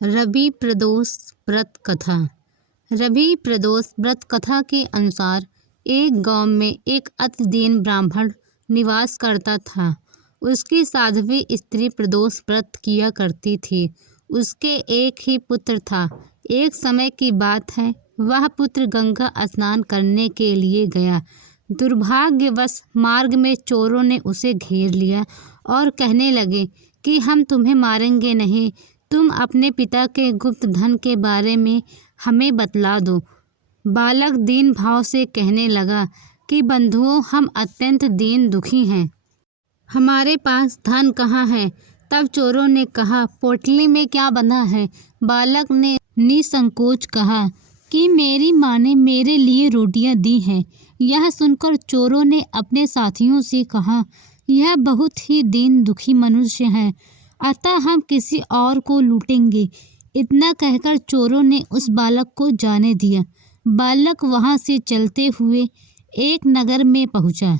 रवि प्रदोष व्रत कथा। रवि प्रदोष व्रत कथा के अनुसार एक गांव में एक अति दीन ब्राह्मण निवास करता था। उसकी साध्वी स्त्री प्रदोष व्रत किया करती थी। उसके एक ही पुत्र था। एक समय की बात है, वह पुत्र गंगा स्नान करने के लिए गया। दुर्भाग्यवश मार्ग में चोरों ने उसे घेर लिया और कहने लगे कि हम तुम्हें मारेंगे नहीं, तुम अपने पिता के गुप्त धन के बारे में हमें बतला दो। बालक दीन भाव से कहने लगा कि बंधुओं, हम अत्यंत दीन दुखी हैं, हमारे पास धन कहाँ है। तब चोरों ने कहा, पोटली में क्या बंधा है। बालक ने निसंकोच कहा कि मेरी माँ ने मेरे लिए रोटियां दी हैं। यह सुनकर चोरों ने अपने साथियों से कहा, यह बहुत ही दीन दुखी मनुष्य है, अतः हम किसी और को लूटेंगे। इतना कहकर चोरों ने उस बालक को जाने दिया। बालक वहां से चलते हुए एक नगर में पहुंचा।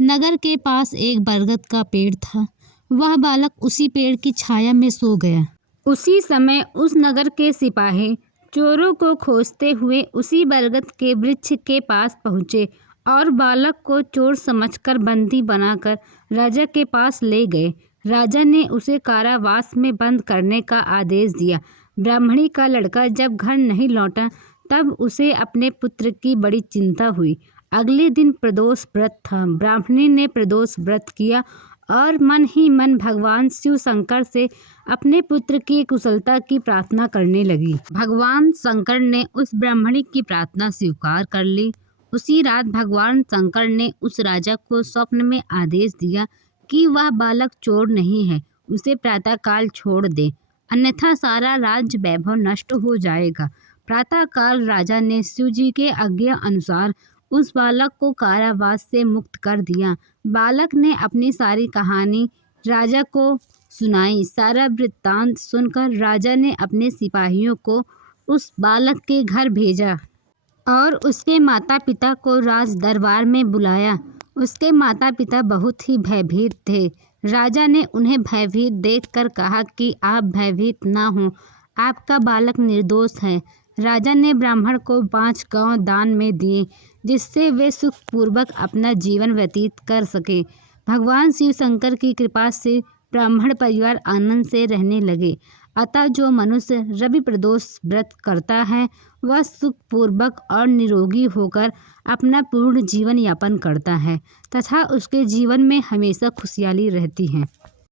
नगर के पास एक बरगद का पेड़ था। वह बालक उसी पेड़ की छाया में सो गया। उसी समय उस नगर के सिपाही चोरों को खोजते हुए उसी बरगद के वृक्ष के पास पहुंचे और बालक को चोर समझकर बंदी बनाकर राजा के पास ले गए। राजा ने उसे कारावास में बंद करने का आदेश दिया। ब्राह्मणी का लड़का जब घर नहीं लौटा तब उसे अपने पुत्र की बड़ी चिंता हुई। अगले दिन प्रदोष व्रत था। ब्राह्मणी ने प्रदोष व्रत किया और मन ही मन भगवान शिव शंकर से अपने पुत्र की कुशलता की प्रार्थना करने लगी। भगवान शंकर ने उस ब्राह्मणी की प्रार्थना स्वीकार कर ली। उसी रात भगवान शंकर ने उस राजा को स्वप्न में आदेश दिया कि वह बालक चोर नहीं है, उसे प्रातःकाल छोड़ दे, अन्यथा सारा राज्य वैभव नष्ट हो जाएगा। प्रातःकाल राजा ने शिव जी के आज्ञा अनुसार उस बालक को कारावास से मुक्त कर दिया। बालक ने अपनी सारी कहानी राजा को सुनाई। सारा वृत्तांत सुनकर राजा ने अपने सिपाहियों को उस बालक के घर भेजा और उसके माता पिता को राज दरबार में बुलाया। उसके माता पिता बहुत ही भयभीत थे। राजा ने उन्हें भयभीत देखकर कहा कि आप भयभीत ना हो, आपका बालक निर्दोष है। राजा ने ब्राह्मण को 5 गांव दान में दिए, जिससे वे सुखपूर्वक अपना जीवन व्यतीत कर सके। भगवान शिव शंकर की कृपा से ब्राह्मण परिवार आनंद से रहने लगे। अतः जो मनुष्य रवि प्रदोष व्रत करता है वह सुखपूर्वक और निरोगी होकर अपना पूर्ण जीवन यापन करता है तथा उसके जीवन में हमेशा खुशहाली रहती है।